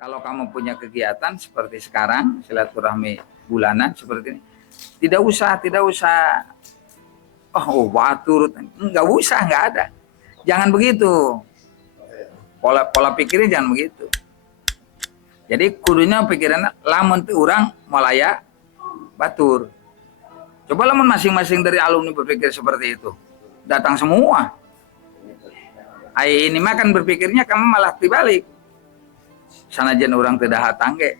Kalau kamu punya kegiatan seperti sekarang, silaturahmi bulanan seperti ini, tidak usah, oh batur, nggak usah, nggak ada. Jangan begitu. Pola pikirnya jangan begitu. Jadi kudunya pikirannya lamun tuh orang malaya batur. Coba lamun masing-masing dari alumni berpikir seperti itu, datang semua. Ini mah kan berpikirnya kamu malah dibalik. Sanajan orang tidak datang ke,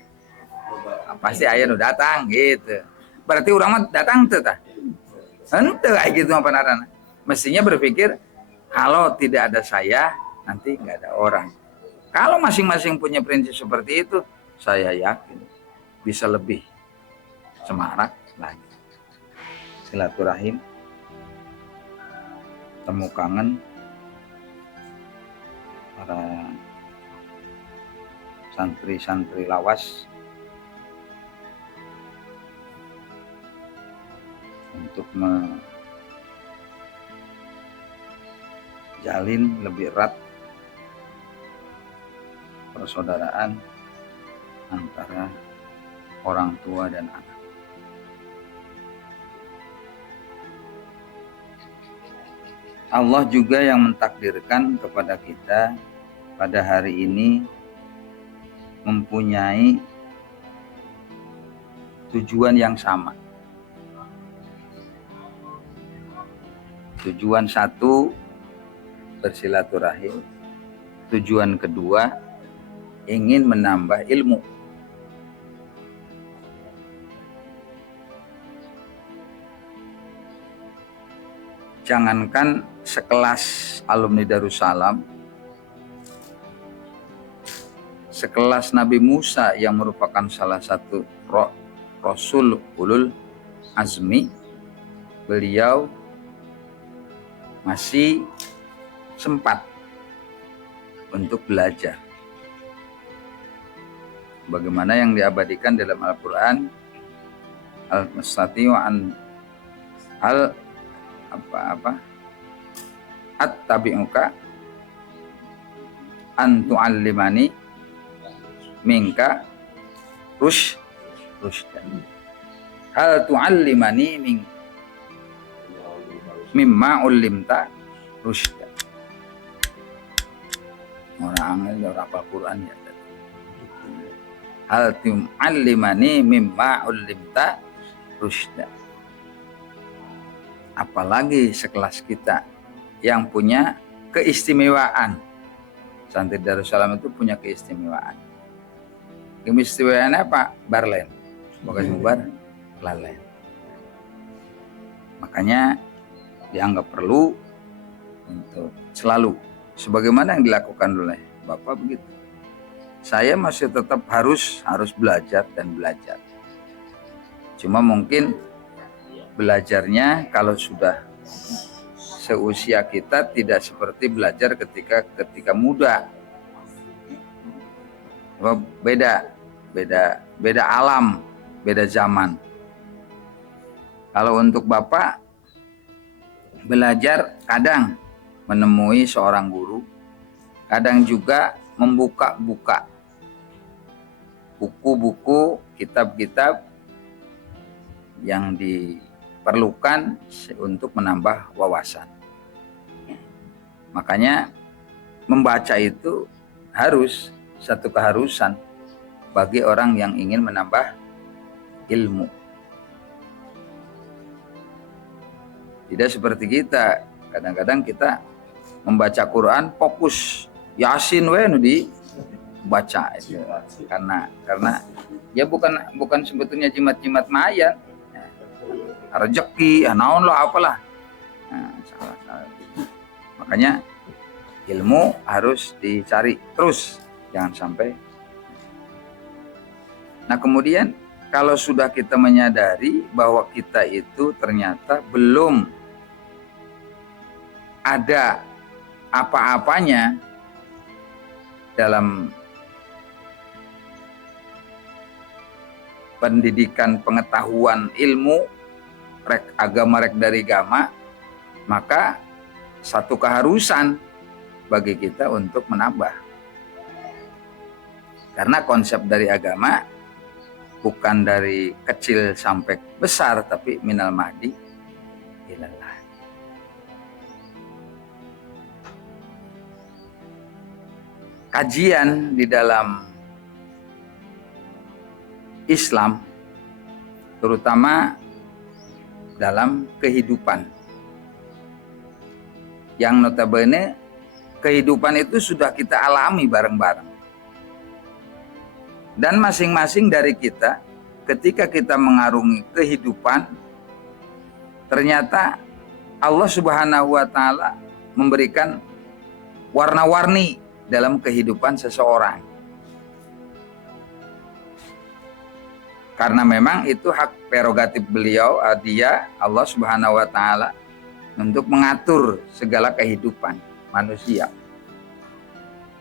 pasti ayah nu datang gitu. Berarti orang mah datang tuh tah. Ente kayak gitu apa narana. Mestinya berpikir kalau tidak ada saya nanti nggak ada orang. Kalau masing-masing punya prinsip seperti itu, saya yakin bisa lebih semarak lagi. Silaturahim, temu kangen para santri-santri lawas untuk menjalin lebih erat persaudaraan antara orang tua dan anak. Allah juga yang mentakdirkan kepada kita pada hari ini mempunyai tujuan yang sama. Tujuan satu bersilaturahim, tujuan kedua ingin menambah ilmu. Jangankan sekelas alumni Darussalam, sekelas Nabi Musa yang merupakan salah satu Rasul Ulul Azmi, beliau masih sempat untuk belajar. Bagaimana yang diabadikan dalam Al-Quran, al-mustati'u an at-tabi'uka an tu'allimani minka rushdan. Hal tu'allimani mimma ulimta rushdan. Orang hafal Quran ya. Hal tu'allimani mimma ulimta rushdan. Apalagi sekelas kita yang punya keistimewaan. Santri Darussalam itu punya keistimewaan. Keistimewaannya apa? Barlen. Bukan bar, lalen. Makanya dianggap perlu untuk selalu sebagaimana yang dilakukan oleh Bapak begitu. Saya masih tetap harus belajar dan belajar. Cuma mungkin belajarnya kalau sudah seusia kita tidak seperti belajar ketika muda. Beda alam, beda zaman. Kalau untuk Bapak belajar kadang menemui seorang guru, kadang juga membuka-buka buku-buku, kitab-kitab yang diperlukan untuk menambah wawasan. Makanya membaca itu harus satu keharusan bagi orang yang ingin menambah ilmu. Tidak seperti kita, kadang-kadang kita membaca Quran fokus Yasin dibaca itu. Karena ya bukan sebetulnya jimat-jimat maya, rezeki, naon lah apalah. Salah. Makanya ilmu harus dicari terus, jangan sampai. Nah kemudian kalau sudah kita menyadari bahwa kita itu ternyata belum ada apa-apanya dalam pendidikan pengetahuan ilmu rek agama rek dari agama, maka satu keharusan bagi kita untuk menambah. Karena konsep dari agama bukan dari kecil sampai besar, tapi minal mahdi ilallah. Kajian di dalam Islam, terutama dalam kehidupan, yang notabene kehidupan itu sudah kita alami bareng-bareng. Dan masing-masing dari kita, ketika kita mengarungi kehidupan, ternyata Allah Subhanahu wa Ta'ala memberikan warna-warni dalam kehidupan seseorang. Karena memang itu hak prerogatif beliau, dia, Allah Subhanahu wa Ta'ala, untuk mengatur segala kehidupan manusia.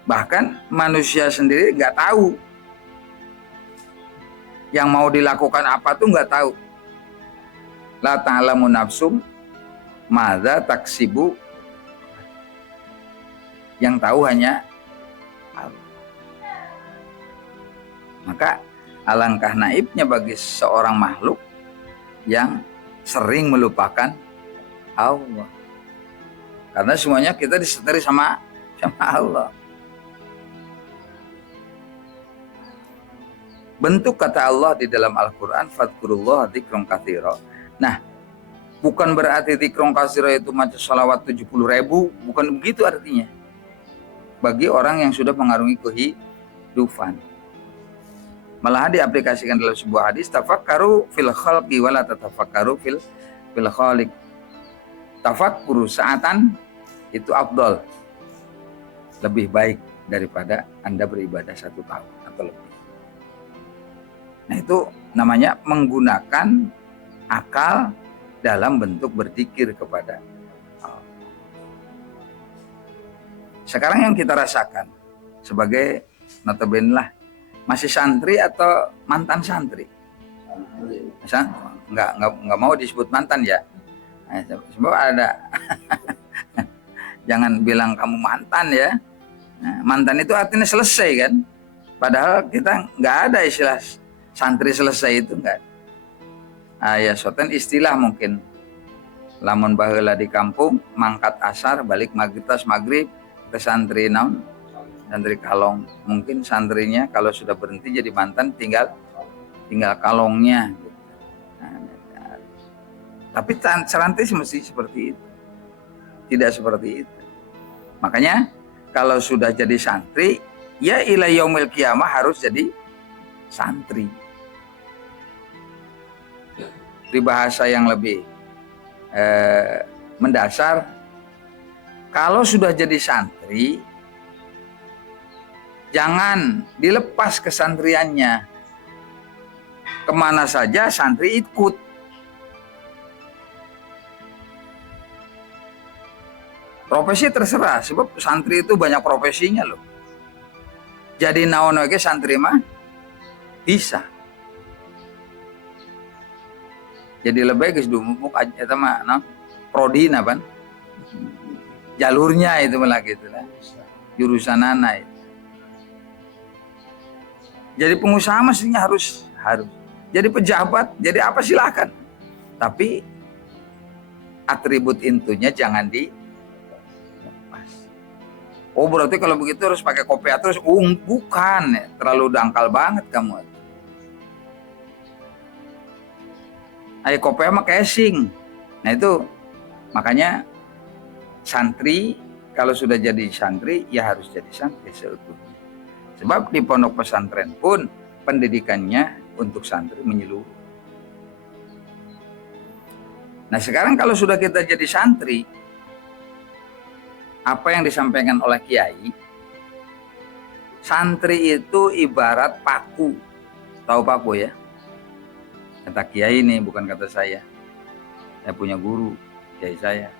Bahkan manusia sendiri nggak tahu yang mau dilakukan apa tuh nggak tahu. La ta'lamu nafsum madza taksibu. Yang tahu hanya Allah. Maka alangkah naibnya bagi seorang makhluk yang sering melupakan Allah. Karena semuanya kita disetari sama Allah. Bentuk kata Allah di dalam Al-Quran, fadkurullah dzikron katsira. Nah, bukan berarti dzikron katsira itu macam salawat 70.000, bukan begitu artinya. Bagi orang yang sudah mengarungi kehidupan. Malah diaplikasikan dalam sebuah hadis, tafakkaru fil khalqi wala tatafakkaru fil khaliq. Tafakkuru saatan itu afdal, lebih baik daripada Anda beribadah 1 tahun atau lebih. Nah, itu namanya menggunakan akal dalam bentuk berzikir kepada Allah. Sekarang yang kita rasakan sebagai notabene lah, masih santri atau mantan santri? Nggak mau disebut mantan ya. Nah, sebab ada jangan bilang kamu mantan ya. Nah, mantan itu artinya selesai kan. Padahal kita nggak ada istilah santri selesai itu enggak. Ya soten istilah mungkin. Lamun baheula di kampung mangkat asar balik maghrib tas maghrib ke santri naon? Santri kalong. Mungkin santrinya kalau sudah berhenti jadi mantan tinggal kalongnya. Nah, tapi santri mesti seperti itu. Tidak seperti itu. Makanya kalau sudah jadi santri, ya ila yaumil qiyamah harus jadi santri. Di bahasa yang lebih mendasar, kalau sudah jadi santri, jangan dilepas kesantriannya. Kemana saja santri ikut. Profesi terserah, sebab santri itu banyak profesinya loh. Jadi naon we santri mah bisa. Jadi lebih guys dumuk aja sama no? Prodi napan jalurnya itu malah gitu lah, jurusan anak itu. Jadi pengusaha mestinya harus jadi pejabat, jadi apa silakan, tapi atribut intunya jangan dilepas. Oh berarti kalau begitu harus pakai kopiah terus? Bukan, terlalu dangkal banget kamu. Ayo kopiah mah casing. Nah itu makanya santri kalau sudah jadi santri ya harus jadi santri seutuhnya. Sebab di pondok pesantren pun pendidikannya untuk santri menyeluruh. Nah sekarang kalau sudah kita jadi santri, apa yang disampaikan oleh kiai, santri itu ibarat paku. Tahu paku ya? Kata kiai ini, bukan kata saya. Saya punya guru, kiai saya.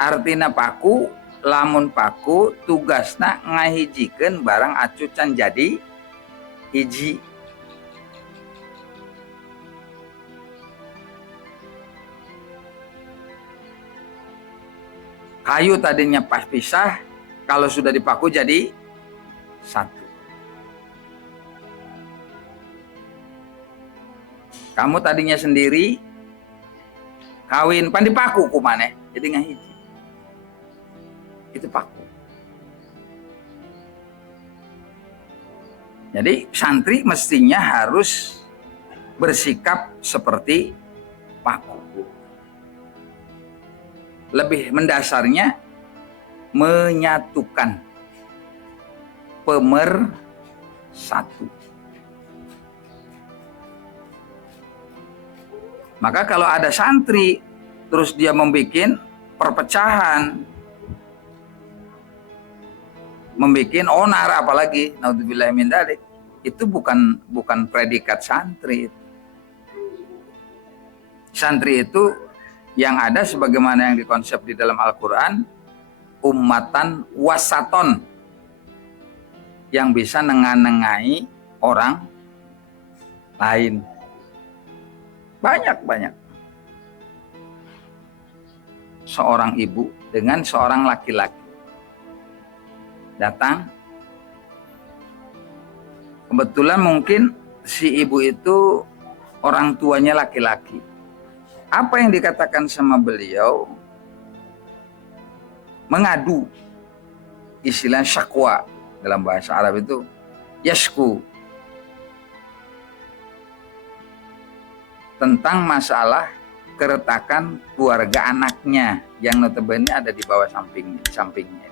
Artina paku, lamun paku tugasna ngahijikeun barang acucan jadi hiji. Kayu tadinya pas pisah, kalau sudah dipaku jadi satu. Kamu tadinya sendiri, kawin, pan dipaku kumane, jadi ngahiji. Itu paku. Jadi santri mestinya harus bersikap seperti paku. Lebih mendasarnya menyatukan, pemersatu. Maka kalau ada santri terus dia membuat perpecahan, membuat onar, apalagi naudzubillah min dzalik, itu bukan predikat santri. Santri itu yang ada sebagaimana yang dikonsep di dalam Al-Quran, ummatan wasaton, yang bisa nengahi orang lain. Banyak. Seorang ibu dengan seorang laki-laki datang. Kebetulan mungkin si ibu itu orang tuanya laki-laki. Apa yang dikatakan sama beliau? Mengadu. Istilah syakwa dalam bahasa Arab itu yashku. Tentang masalah keretakan keluarga anaknya yang notabene ada di bawah sampingnya.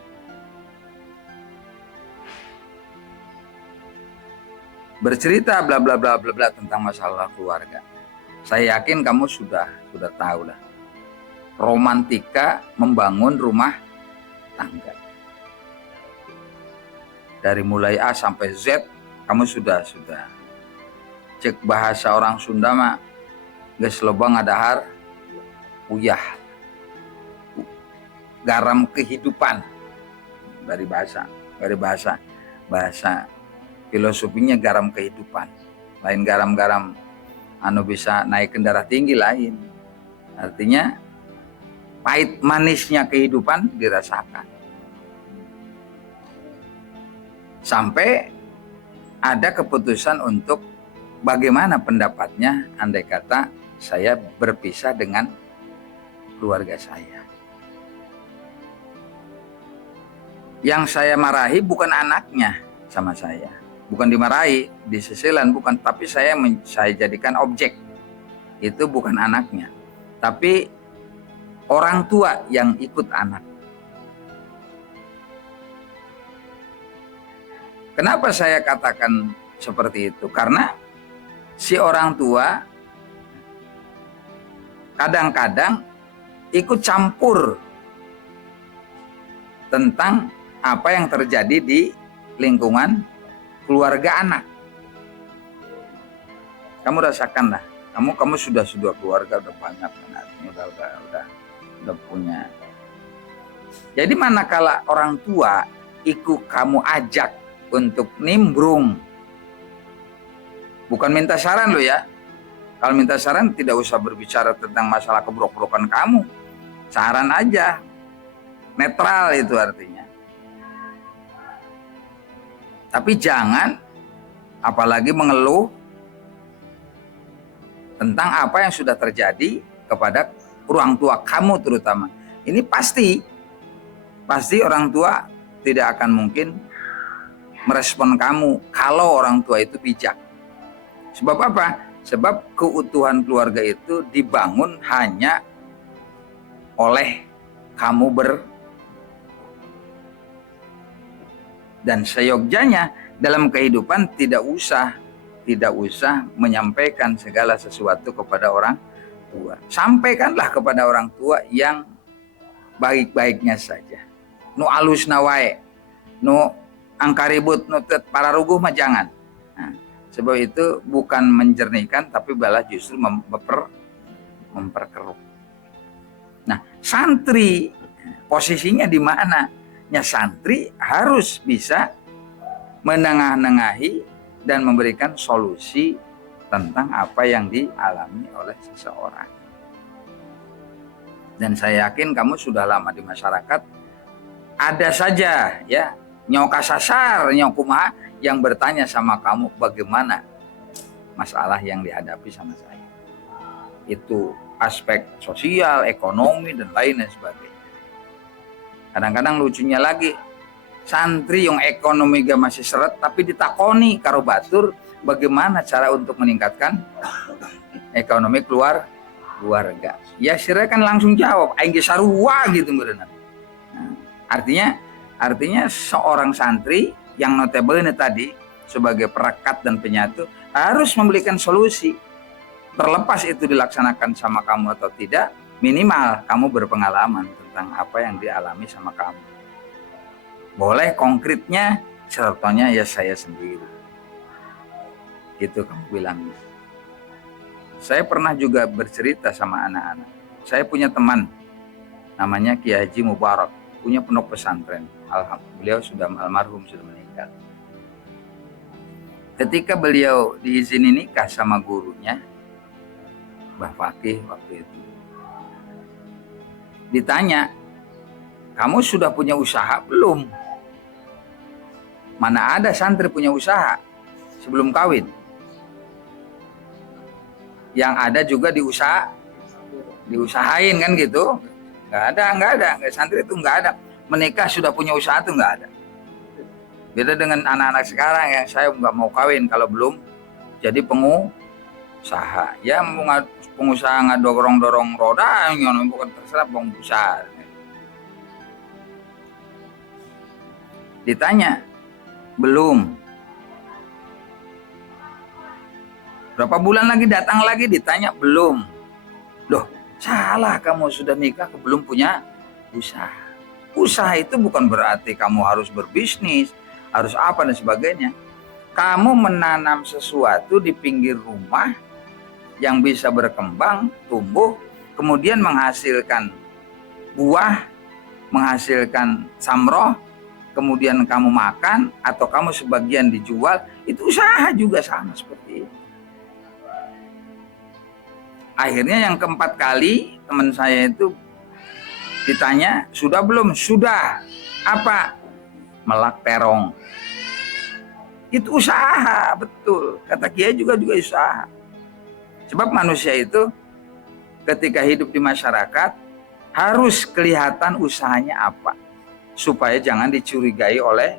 Bercerita bla bla bla bla bla tentang masalah keluarga. Saya yakin kamu sudah tahu lah. Romantika membangun rumah tangga. Dari mulai A sampai Z kamu sudah. Cek bahasa orang Sunda mah geus lobang adahar uyah. Garam kehidupan dari bahasa filosofinya garam kehidupan. Lain garam-garam anu bisa naik darah tinggi lain. Artinya pahit manisnya kehidupan dirasakan. Sampai ada keputusan untuk bagaimana pendapatnya andai kata saya berpisah dengan keluarga saya. Yang saya marahi bukan anaknya sama saya. Bukan dimarahi, disisilan bukan, tapi saya jadikan objek. Itu bukan anaknya, tapi orang tua yang ikut anak. Kenapa saya katakan seperti itu? Karena si orang tua kadang-kadang ikut campur tentang apa yang terjadi di lingkungan keluarga anak. Kamu rasakan lah, kamu sudah keluarga, udah banyak anaknya, udah punya. Jadi manakala orang tua ikut kamu ajak untuk nimbrung, bukan minta saran lo ya. Kalau minta saran tidak usah berbicara tentang masalah kebrok-brokan kamu, saran aja, netral itu artinya. Tapi jangan apalagi mengeluh tentang apa yang sudah terjadi kepada orang tua kamu terutama. Ini pasti orang tua tidak akan mungkin merespon kamu kalau orang tua itu bijak. Sebab apa? Sebab keutuhan keluarga itu dibangun hanya oleh kamu dan seyogjanya dalam kehidupan tidak usah menyampaikan segala sesuatu kepada orang tua. Sampaikanlah kepada orang tua yang baik-baiknya saja. Nu alus nawae, nu angkaribut, nu para ruguh mah jangan. Nah, sebab itu bukan menjernihkan tapi malah justru memperkeruh. Nah, santri posisinya di mana? Ya, santri harus bisa menengah-nengahi dan memberikan solusi tentang apa yang dialami oleh seseorang. Dan saya yakin kamu sudah lama di masyarakat, ada saja ya nyoka sasar, nyokumaha yang bertanya sama kamu bagaimana masalah yang dihadapi sama saya. Itu aspek sosial, ekonomi, dan lain sebagainya. Kadang-kadang lucunya lagi, santri yang ekonomi gak masih seret, tapi ditakoni karo batur bagaimana cara untuk meningkatkan ekonomi keluarga. Ya sira kan langsung jawab, aing ge sarua gitu berenang. Nah, artinya seorang santri yang notabene tadi sebagai perekat dan penyatu harus memberikan solusi. Terlepas itu dilaksanakan sama kamu atau tidak, minimal kamu berpengalaman tentang apa yang dialami sama kamu. Boleh konkretnya, contohnya ya saya sendiri. Gitu kamu bilang. Saya pernah juga bercerita sama anak-anak. Saya punya teman, namanya Kiai Haji Mubarak, punya pondok pesantren. Alhamdulillah, beliau sudah almarhum, sudah meninggal. Ketika beliau diizini nikah sama gurunya, Mbah Fakih waktu itu, ditanya, kamu sudah punya usaha belum? Mana ada santri punya usaha sebelum kawin? Yang ada juga diusahain kan gitu. Nggak ada. Santri itu nggak ada. Menikah sudah punya usaha itu nggak ada. Beda dengan anak-anak sekarang yang saya nggak mau kawin kalau belum jadi pengusaha. Ya pengusaha nggak dorong roda, bukan terserah pengusaha. Ditanya, belum. Berapa bulan lagi datang lagi ditanya, belum. Loh, salah, kamu sudah nikah belum punya usaha. Usaha itu bukan berarti kamu harus berbisnis, harus apa dan sebagainya. Kamu menanam sesuatu di pinggir rumah yang bisa berkembang, tumbuh, kemudian menghasilkan buah, menghasilkan samroh, kemudian kamu makan atau kamu sebagian dijual, itu usaha juga sama seperti itu. Akhirnya yang keempat kali teman saya itu ditanya, sudah belum? Sudah. Apa? Melak terong. Itu usaha, betul. Kata Kiai juga usaha. Sebab manusia itu ketika hidup di masyarakat harus kelihatan usahanya apa. Supaya jangan dicurigai oleh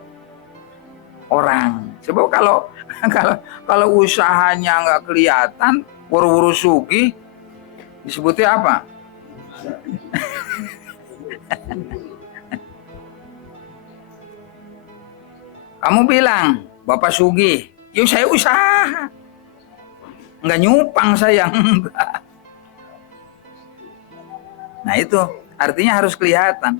orang. Sebab kalau usahanya nggak kelihatan, wuru-wuru sugih, disebutnya apa? Kamu bilang, Bapak sugih, yuk saya usaha. Nggak nyupang saya, enggak. Nah itu, artinya harus kelihatan.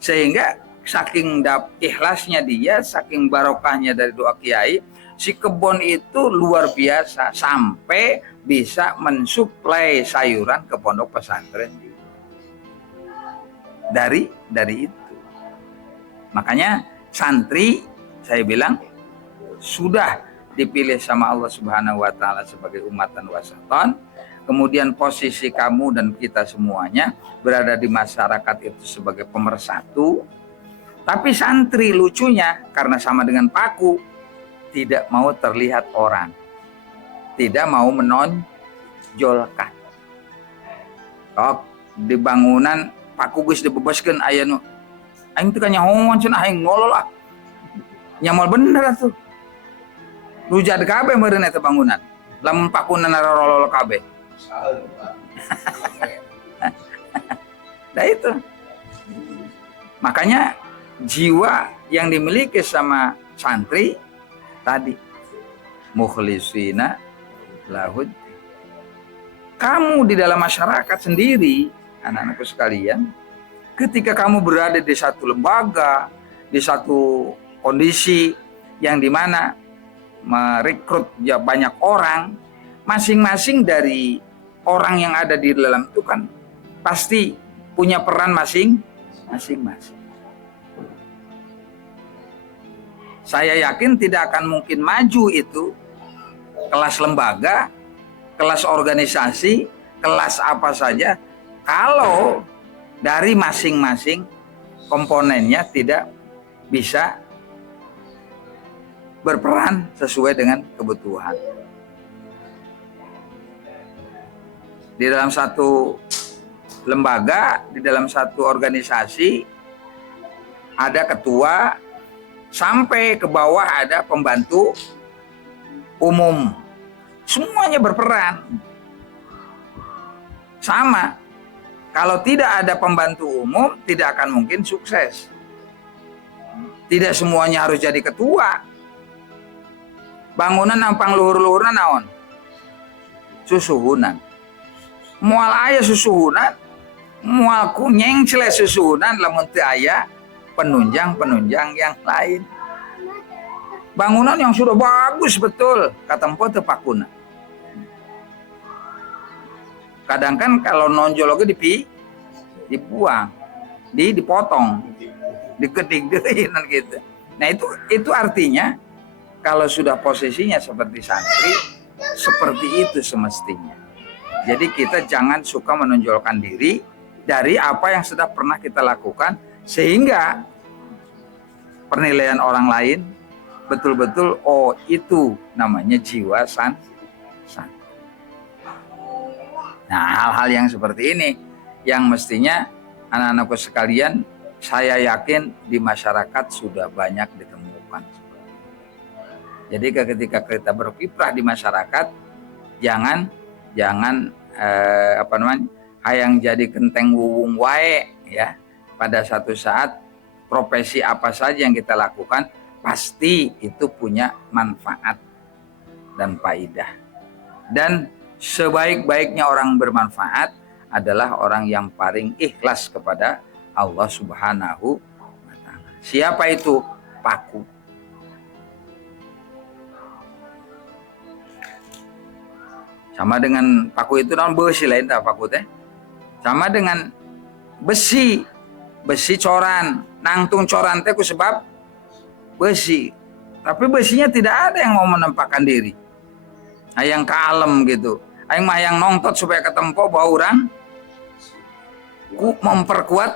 Sehingga saking ikhlasnya dia, saking barokahnya dari doa Kiai, si kebun itu luar biasa. Sampai bisa mensuplai sayuran ke pondok pesantren. Dari itu. Makanya santri, saya bilang, sudah dipilih sama Allah Subhanahu wa Ta'ala sebagai umatan wasaton. Kemudian posisi kamu dan kita semuanya berada di masyarakat itu sebagai pemersatu. Tapi santri lucunya karena sama dengan paku, tidak mau terlihat orang. Tidak mau menonjolkan. Kok di bangunan paku geus dibebaskeun aya nu aing teu kanyahoan cenah aing nolol lah. Nyamal bener tuh. Rujad kabeh meureun eta bangunan. Lamun pakuna narolol kabeh. Nah itu. Makanya jiwa yang dimiliki sama santri tadi mukhlisina lahud. Kamu di dalam masyarakat sendiri, anak-anakku sekalian, ketika kamu berada di satu lembaga, di satu kondisi yang dimana merekrut ya banyak orang, masing-masing dari orang yang ada di dalam itu kan pasti punya peran masing-masing. Saya yakin tidak akan mungkin maju itu kelas lembaga, kelas organisasi, kelas apa saja, kalau dari masing-masing komponennya tidak bisa berperan sesuai dengan kebutuhan. Di dalam satu lembaga, di dalam satu organisasi ada ketua, sampai ke bawah ada pembantu umum. Semuanya berperan. Sama. Kalau tidak ada pembantu umum, tidak akan mungkin sukses. Tidak semuanya harus jadi ketua. Bangunan nampang luhur-luhuran naon? Susuhunan. Mual aya susuhunan, mual kunyeng cile susuhunan, lamun teu aya penunjang-penunjang yang lain. Bangunan yang sudah bagus betul, katempo teu pakuna. Kadang kan kalau nonjol lagi dibuang, dipotong, diketik deui gitu. Nah itu artinya kalau sudah posisinya seperti santri, seperti itu semestinya. Jadi kita jangan suka menonjolkan diri dari apa yang sudah pernah kita lakukan, sehingga penilaian orang lain betul-betul, oh itu namanya jiwa santri. Nah, hal-hal yang seperti ini yang mestinya anak-anakku sekalian, saya yakin di masyarakat sudah banyak ditemukan. Jadi ketika kita berkiprah di masyarakat, jangan hayang jadi kenteng wuwung wae ya. Pada satu saat profesi apa saja yang kita lakukan pasti itu punya manfaat dan faidah. Dan sebaik-baiknya orang bermanfaat adalah orang yang paling ikhlas kepada Allah Subhanahu wa Ta'ala. Siapa itu? Paku. Sama dengan paku itu non besi lain tak paku teh. Sama dengan besi coran, nangtung coran teh ku sebab besi. Tapi besinya tidak ada yang mau menampakkan diri. Hayang kalem gitu. Hayang nongtot supaya ketempo bawa orang ku memperkuat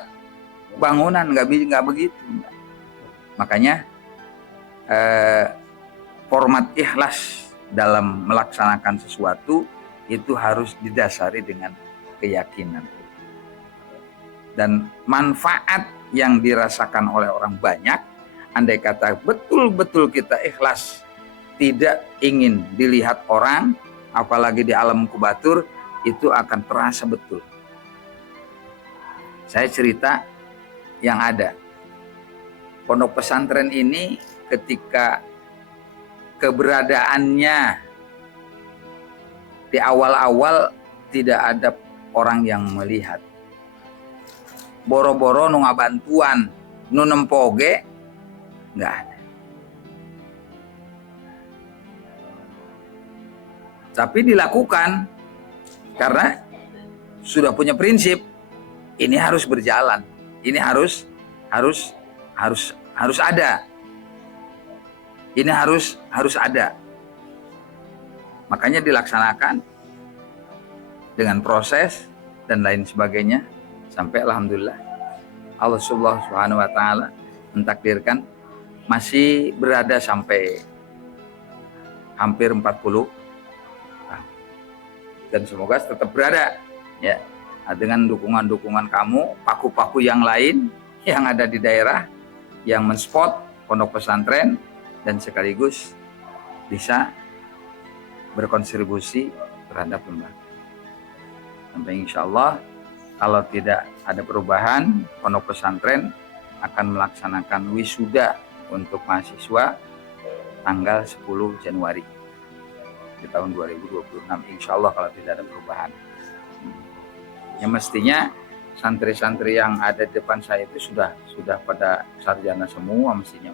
bangunan, nggak begitu. Makanya format ikhlas dalam melaksanakan sesuatu itu harus didasari dengan keyakinan. Dan manfaat yang dirasakan oleh orang banyak, andai kata betul-betul kita ikhlas, tidak ingin dilihat orang, apalagi di alam kubatur, itu akan terasa betul. Saya cerita yang ada. Pondok pesantren ini ketika keberadaannya di awal-awal tidak ada orang yang melihat. Boro-boro nu ngabantuan, nu nempoge nggak ada. Tapi dilakukan karena sudah punya prinsip, ini harus berjalan, ini harus ada. Ini harus ada. Makanya dilaksanakan dengan proses dan lain sebagainya sampai alhamdulillah Allah Subhanahu wa Ta'ala mentakdirkan masih berada sampai hampir 40 tahun. Dan semoga tetap berada ya, dengan dukungan-dukungan kamu, paku-paku yang lain yang ada di daerah yang menspot pondok pesantren dan sekaligus bisa berkontribusi terhadap lembaga. Sampai insya Allah kalau tidak ada perubahan, pondok pesantren akan melaksanakan wisuda untuk mahasiswa tanggal 10 Januari di tahun 2026. Insya Allah kalau tidak ada perubahan. Yang mestinya santri-santri yang ada di depan saya itu sudah pada sarjana semua mestinya.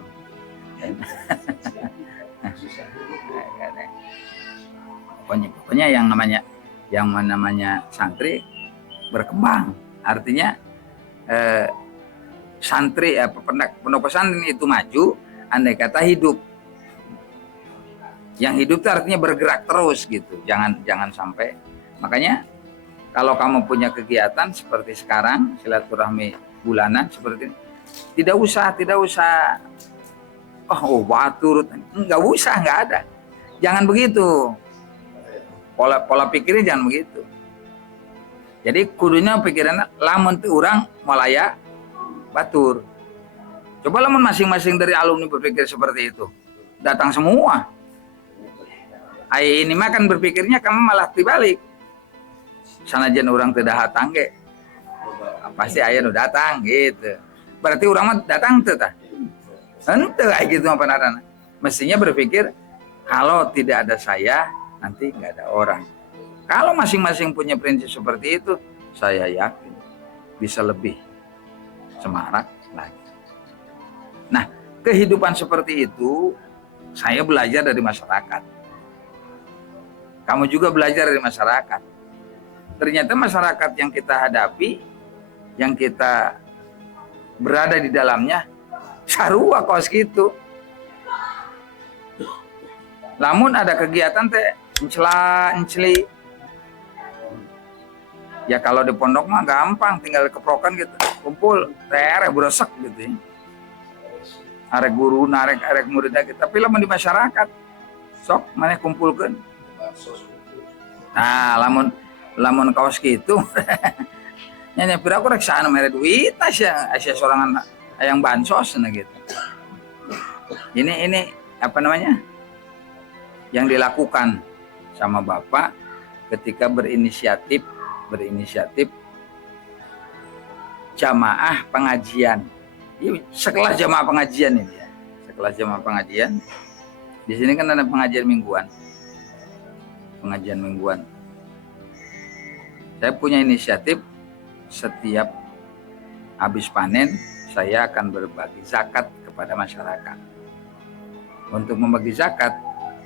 Pokoknya yang namanya santri berkembang, artinya santri pondok pesantren itu maju andai kata hidup. Yang hidup itu artinya bergerak terus gitu, jangan sampai. Makanya kalau kamu punya kegiatan seperti sekarang, silaturahmi bulanan seperti ini, tidak usah, wah turut, nggak usah, nggak ada. Jangan begitu. Pola pikirnya jangan begitu. Jadi kudunya pikirannya lamun tu orang malaya batur. Coba lamun masing-masing dari alumni berpikir seperti itu, datang semua. Ini mah kan berpikirnya kamu malah dibalik. Sanajan orang tidak datang ge, pasti ayah nu datang gitu. Berarti orang mah datang tuh tah. Ente kayak gitu apa narana. Mestinya berpikir kalau tidak ada saya nanti nggak ada orang. Kalau masing-masing punya prinsip seperti itu, saya yakin bisa lebih semarak lagi. Nah, kehidupan seperti itu saya belajar dari masyarakat. Kamu juga belajar dari masyarakat. Ternyata masyarakat yang kita hadapi, yang kita berada di dalamnya, sarua kos gitu. Lamun ada kegiatan teh enceli. Ya kalau di pondok mah gampang, tinggal keprokan gitu, kumpul, terek beresek gitu ya. Arek guru, arek muridnya gitu. Tapi lamun di masyarakat, sok mana kumpulkan. Nah, lamun kaos gitu, nyanyi pira aku reksa anu mere duit asya sorangan yang bansos nah gitu. Ini apa namanya? Yang dilakukan sama Bapak ketika berinisiatif jamaah pengajian. Sekelas jamaah pengajian ini ya. Sekelas jamaah pengajian. Di sini kan ada pengajian mingguan. Pengajian mingguan. Saya punya inisiatif setiap habis panen saya akan berbagi zakat kepada masyarakat. Untuk membagi zakat,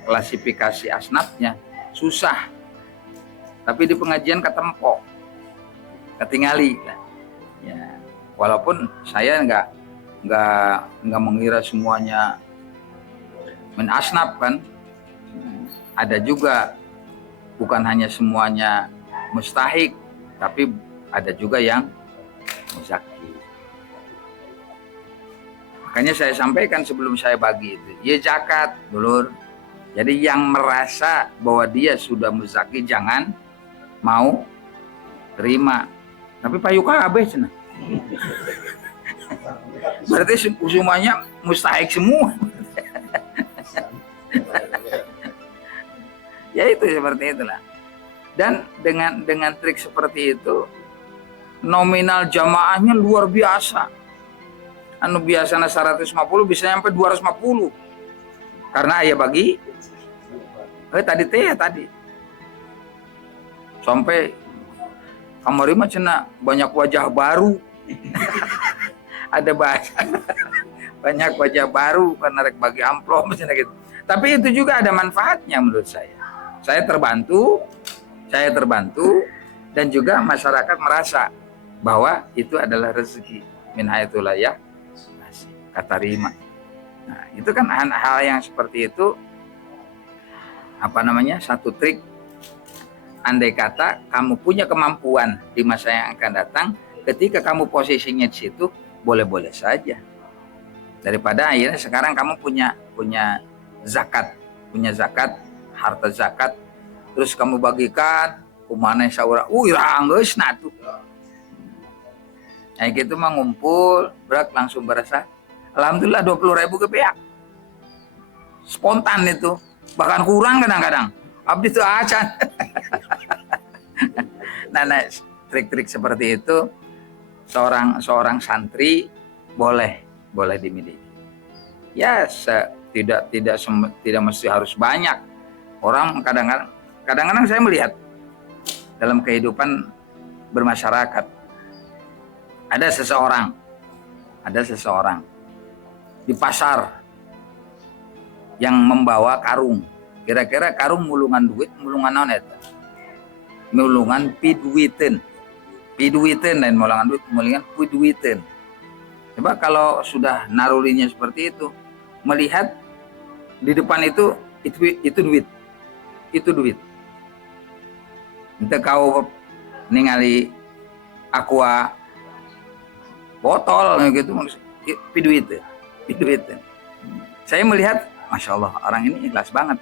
klasifikasi asnafnya susah. Tapi di pengajian ketempo, ketingali. Ya, walaupun saya nggak mengira semuanya menasnaf kan, ada juga bukan hanya semuanya mustahik, tapi ada juga yang muzaki. Makanya saya sampaikan sebelum saya bagi itu, ya zakat, dulur. Jadi yang merasa bahwa dia sudah muzaki jangan mau terima. Tapi payu kabeh cenah. Berarti semuanya mustahik semua. Ya itu seperti itulah. Dan dengan trik seperti itu, nominal jamaahnya luar biasa. Anu biasanya 150 bisa sampai 250. Karena ya bagi tadi sampai kamari mah cenah banyak wajah baru. Ada bahasa banyak wajah baru karena rek bagi amplop cenah gitu. Tapi itu juga ada manfaatnya menurut saya. Saya terbantu dan juga masyarakat merasa bahwa itu adalah rezeki min haitsulah ya kata rima. Nah, itu kan hal yang seperti itu satu trik. Andai kata kamu punya kemampuan di masa yang akan datang, ketika kamu posisinya di situ boleh-boleh saja. Daripada akhirnya sekarang kamu punya zakat, harta zakat, terus kamu bagikan kumana saura ranggeus na tuh. Nah gitu mah ngumpul berak langsung berasa alhamdulillah 20.000 ke pihak spontan itu, bahkan kurang kadang-kadang abdi tuh acan. Nah trik-trik seperti itu seorang santri boleh dimiliki ya. Tidak mesti harus banyak. Orang kadang-kadang saya melihat dalam kehidupan bermasyarakat ada seseorang di pasar yang membawa karung. Kira-kira karung mulungan duit, mulungan naon eta? Mulungan piduiten dan mulungan duit, mulungan piduiten. Coba kalau sudah narulinya seperti itu, melihat di depan itu duit. Itu duit. Ente kau ningali aqua botol gitu piduit. Saya melihat Masya Allah orang ini ikhlas banget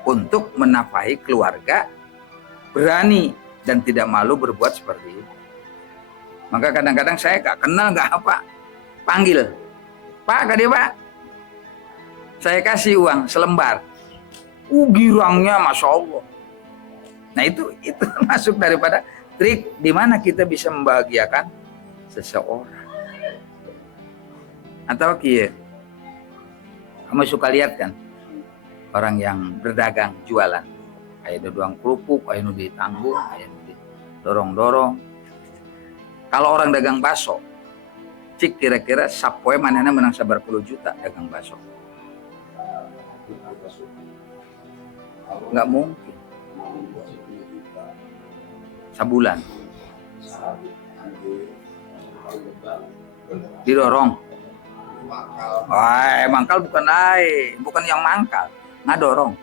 untuk menafkahi keluarga, berani dan tidak malu berbuat seperti itu. Maka kadang-kadang saya gak kenal gak apa, panggil, Pak, kak dia Pak, saya kasih uang selembar, girangnya Masya Allah. Nah itu masuk daripada trik di mana kita bisa membahagiakan seseorang. Atau kamu suka lihat kan orang yang berdagang jualan, kayak doang kerupuk, kayak ditanggung, kayak dorong-dorong. Kalau orang dagang bakso, cik kira-kira sapoe manehna menang sabar 10 juta dagang bakso. Nggak mungkin. Sabulan. Didorong. Wah, mangkal bukan bukan yang mangkal, ngadorong.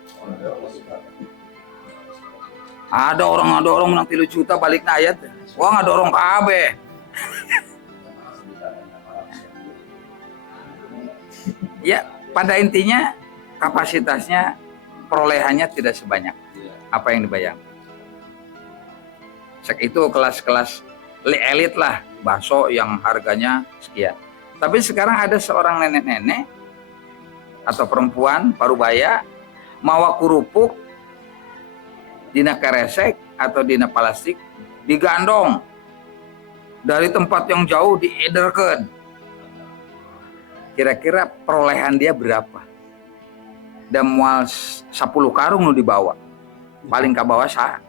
Ada orang ngadorong menang 3 juta balik ayat. Wah, ngadorong kabeh. Ya, pada intinya kapasitasnya, perolehannya tidak sebanyak apa yang dibayangkan. Itu kelas-kelas elit lah, bakso yang harganya sekian. Tapi sekarang ada seorang nenek-nenek atau perempuan parubaya mawa kerupuk dina keresek atau dina plastik digandong dari tempat yang jauh diederkeun. Kira-kira perolehan dia berapa? Dan mual 10 karung nu dibawa. Paling ke bawah sakar.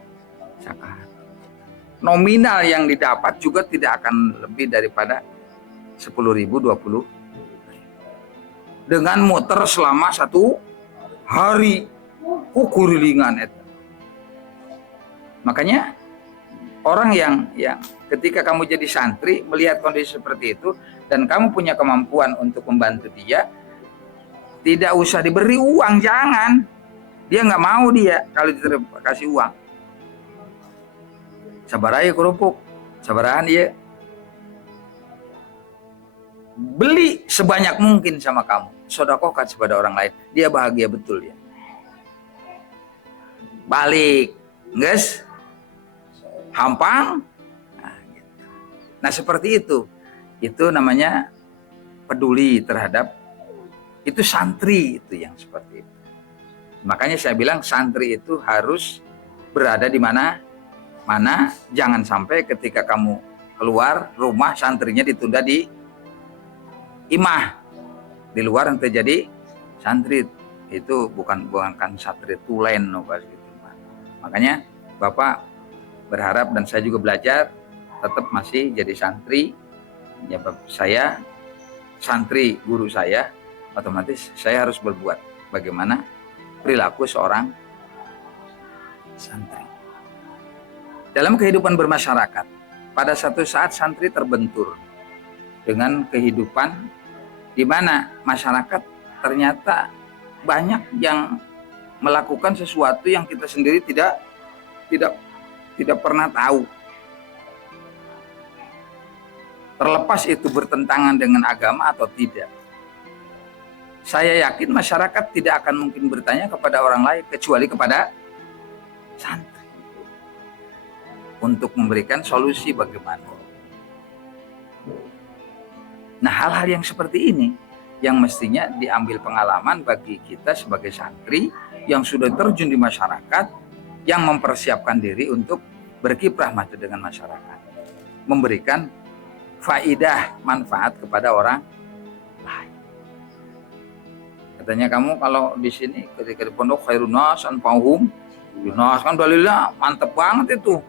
Nominal yang didapat juga tidak akan lebih daripada 10.000, 20. Dengan muter selama 1 hari. Kurilingan itu. Makanya orang yang ketika kamu jadi santri melihat kondisi seperti itu dan kamu punya kemampuan untuk membantu dia, tidak usah diberi uang, jangan. Dia nggak mau dia kalau dikasih uang. Sabar aja kerupuk, sabarahan dia. Beli sebanyak mungkin sama kamu, sodakohkan kepada orang lain, dia bahagia betul ya. Balik, guys, hampang. Nah seperti itu namanya peduli terhadap itu santri itu yang seperti itu. Makanya saya bilang santri itu harus berada di mana jangan sampai ketika kamu keluar rumah santrinya ditunda di imah di luar nanti jadi santri. Itu bukan santri tulen gitu. Makanya Bapak berharap dan saya juga belajar tetap masih jadi santri ya. Saya santri guru saya, otomatis saya harus berbuat bagaimana perilaku seorang santri dalam kehidupan bermasyarakat. Pada satu saat santri terbentur dengan kehidupan di mana masyarakat ternyata banyak yang melakukan sesuatu yang kita sendiri tidak pernah tahu. Terlepas itu bertentangan dengan agama atau tidak. Saya yakin masyarakat tidak akan mungkin bertanya kepada orang lain kecuali kepada santri untuk memberikan solusi bagaimana. Nah, hal-hal yang seperti ini yang mestinya diambil pengalaman bagi kita sebagai santri yang sudah terjun di masyarakat, yang mempersiapkan diri untuk berkiprah maju dengan masyarakat, memberikan faidah manfaat kepada orang lain. Katanya kamu kalau di sini ketika di pondok khairun nas anfa'uhum nas, kan dalilnya mantep banget itu.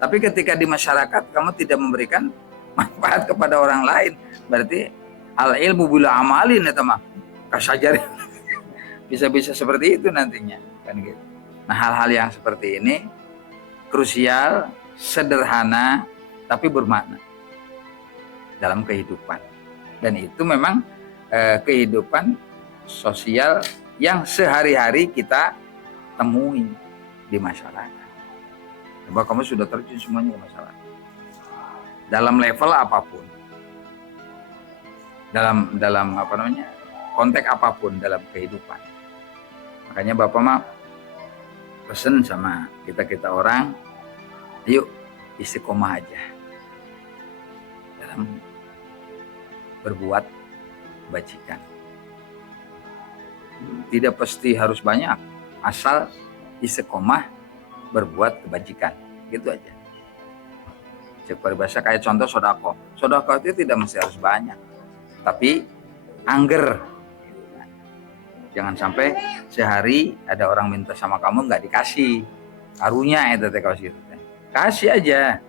Tapi ketika di masyarakat kamu tidak memberikan manfaat kepada orang lain, berarti al ilmu bila amalin ya teman. Kasajar bisa seperti itu nantinya kan gitu. Nah, hal-hal yang seperti ini krusial, sederhana tapi bermakna dalam kehidupan. Dan itu memang kehidupan sosial yang sehari-hari kita temui di masyarakat. Coba kamu sudah terjun semuanya ke masalah. Dalam level apapun. Dalam apa namanya? Konteks apapun dalam kehidupan. Makanya Bapak mah pesen sama kita orang, yuk istiqomah aja dalam berbuat kebajikan. Tidak pasti harus banyak, asal istiqomah berbuat kebajikan, gitu aja. Seperti bahasa kayak contoh sodako. Sodako itu tidak mesti harus banyak, tapi angger. Jangan sampai sehari ada orang minta sama kamu nggak dikasih. Karunya itu teh kasih. Kasih aja.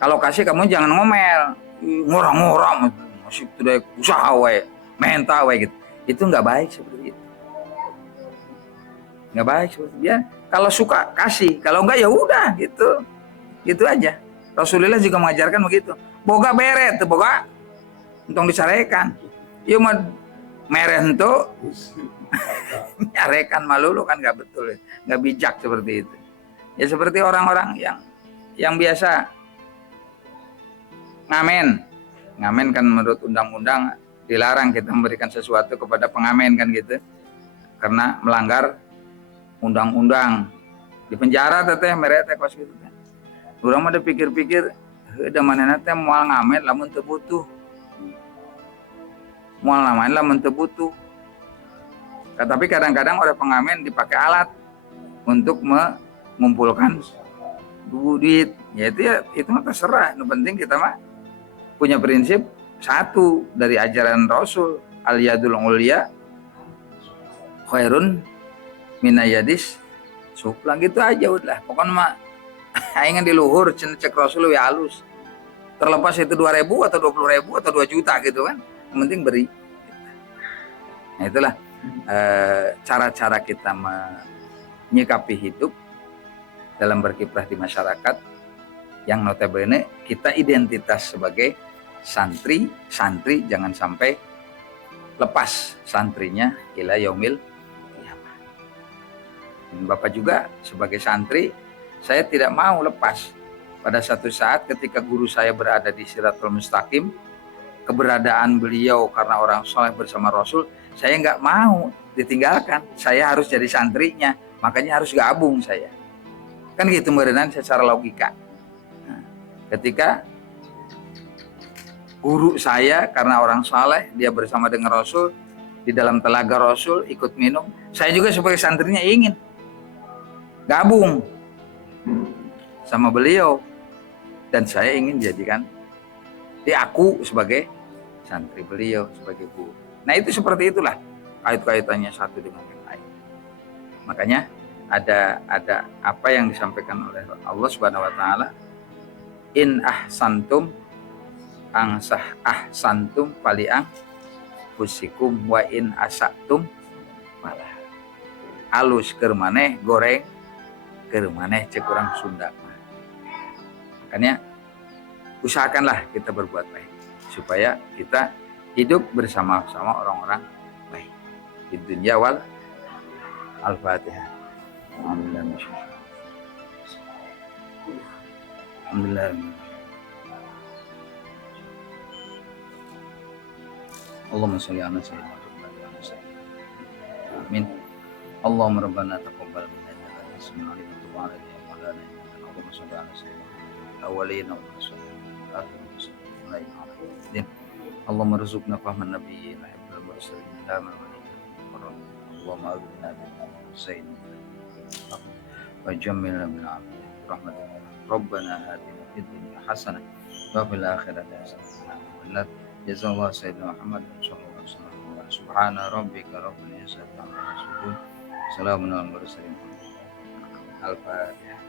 Kalau kasih kamu jangan ngomel, ngorang-ngorang, masih tidak usaha we, mental we gitu. Itu nggak baik seperti itu. Nggak baik seperti itu. Ya, kalau suka kasih, kalau enggak ya udah gitu. Gitu aja. Rasulullah juga mengajarkan begitu. Boga beret, boga untung disarekan. Ieu mah mereh tuh nyarekan malulu kan nggak betul, nggak bijak seperti itu. Ya seperti orang-orang yang biasa ngamen kan menurut undang-undang dilarang kita memberikan sesuatu kepada pengamen kan gitu, karena melanggar undang-undang, di penjara teteh mereka kos gitu teh. Urang mah dipikir-pikir da manehna teh moal ngamen lamun teu butuh. Moal ngamen lamun teu butuh. Tapi kadang-kadang oleh pengamen dipakai alat untuk mengumpulkan duit. Ya itu mah terserah. Yang penting kita mah punya prinsip satu dari ajaran Rasul, al-yadul ulya khairun minayadis supla, gitu aja udah. Pokoknya mah aing di luhur cek Rasul ya halus. Terlepas itu 2.000 atau 20.000 atau 2 juta gitu kan. Yang penting beri. Nah itulah cara-cara kita menyikapi hidup dalam berkiprah di masyarakat yang notabene kita identitas sebagai santri jangan sampai lepas santrinya ila yaumil qiyamah. Bapak juga sebagai santri, saya tidak mau lepas. Pada satu saat ketika guru saya berada di Siratul Mustaqim, keberadaan beliau karena orang soleh bersama Rasul, saya nggak mau ditinggalkan. Saya harus jadi santrinya, makanya harus gabung saya. Kan gitu merenan secara logika. Nah, ketika guru saya karena orang soleh, dia bersama dengan Rasul, di dalam telaga Rasul ikut minum, saya juga sebagai santrinya ingin gabung sama beliau. Dan saya ingin jadikan aku sebagai santri beliau, sebagai guru. Nah itu seperti itulah kait-kaitannya satu dengan yang lain. Makanya ada apa yang disampaikan oleh Allah Subhanahu Wa Taala, in ahsantum angsah ahsantum paliang fusikum wa in asatum malah halus keur maneh goreng keur maneh cek urang Sunda. Makanya usahakanlah kita berbuat baik supaya kita hidup bersama-sama orang-orang baik di dunia wal al-Fatihah. Alhamdulillah. Allahumma sholli ala sayyidina Muhammad. Amin. Allahumma rabbana taqabbal minna innaka antas samiul alim wa tub alaina ya maulana innaka Allahumma sholli ala sayyidina awwalina wa akhirin Allahumma rizqna fahman nabiyyin wa hibdal mursalin ila man Allahumma aghfirna bil sayyidina wa jammilna bil afiyah rahmatika rabbana atina fid dunya hasanah wa fil akhirati hasanah wa jazakallahu sayyidina Muhammad sallallahu alaihi wasallam. Subhana rabbika rabbil izzati amma yasifun. Salamun alal mursalin. Al-Fatihah.